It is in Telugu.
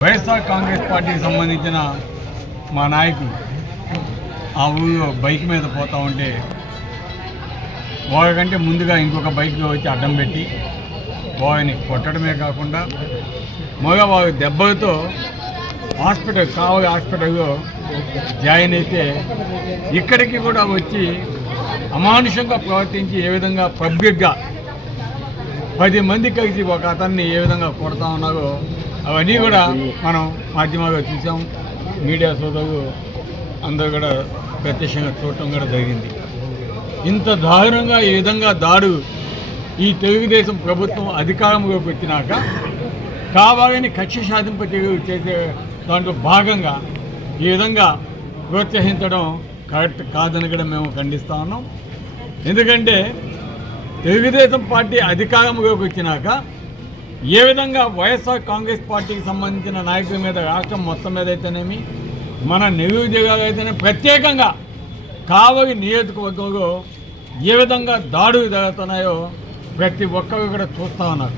వైఎస్ఆర్ కాంగ్రెస్ పార్టీకి సంబంధించిన మా నాయకులు ఆ ఊళ్ళో బైక్ మీద పోతూ ఉంటే వాళ్ళకంటే ముందుగా ఇంకొక బైక్ వచ్చి అడ్డం పెట్టి వాళ్ళని కొట్టడమే కాకుండా వాళ్ళ దెబ్బలతో కావలి హాస్పిటల్లో జాయిన్ అయితే ఇక్కడికి కూడా వచ్చి అమానుషంగా ప్రవర్తించి ఏ విధంగా పబ్లిక్గా 10 మంది కలిసి ఒక అతన్ని ఏ విధంగా కొడతా ఉన్నారో అవన్నీ కూడా మనం మాధ్యమాల్లో చూసాం. మీడియా సోదరులు అందరూ కూడా ప్రత్యక్షంగా చూడటం కూడా జరిగింది. ఇంత దారుణంగా ఈ విధంగా దాడు ఈ తెలుగుదేశం ప్రభుత్వం అధికారంలోకి వచ్చినాక కావాలని కక్ష సాధింపు చర్యలు చేసే దాంట్లో భాగంగా ఈ విధంగా ప్రోత్సహించడం కరెక్ట్ కాదని కూడా మేము ఖండిస్తూ ఉన్నాం. ఎందుకంటే తెలుగుదేశం పార్టీ అధికారంలోకి వచ్చినాక ఏ విధంగా వైఎస్ఆర్ కాంగ్రెస్ పార్టీకి సంబంధించిన నాయకుల మీద రాష్ట్రం మొత్తం మీద అయితేనేమి మన నెల్లూరు జిల్లాలో అయితేనే ప్రత్యేకంగా కావలి నియోజకవర్గంలో ఏ విధంగా దాడులు జరుగుతున్నాయో ప్రతి ఒక్కరు కూడా చూస్తూ ఉన్నారు.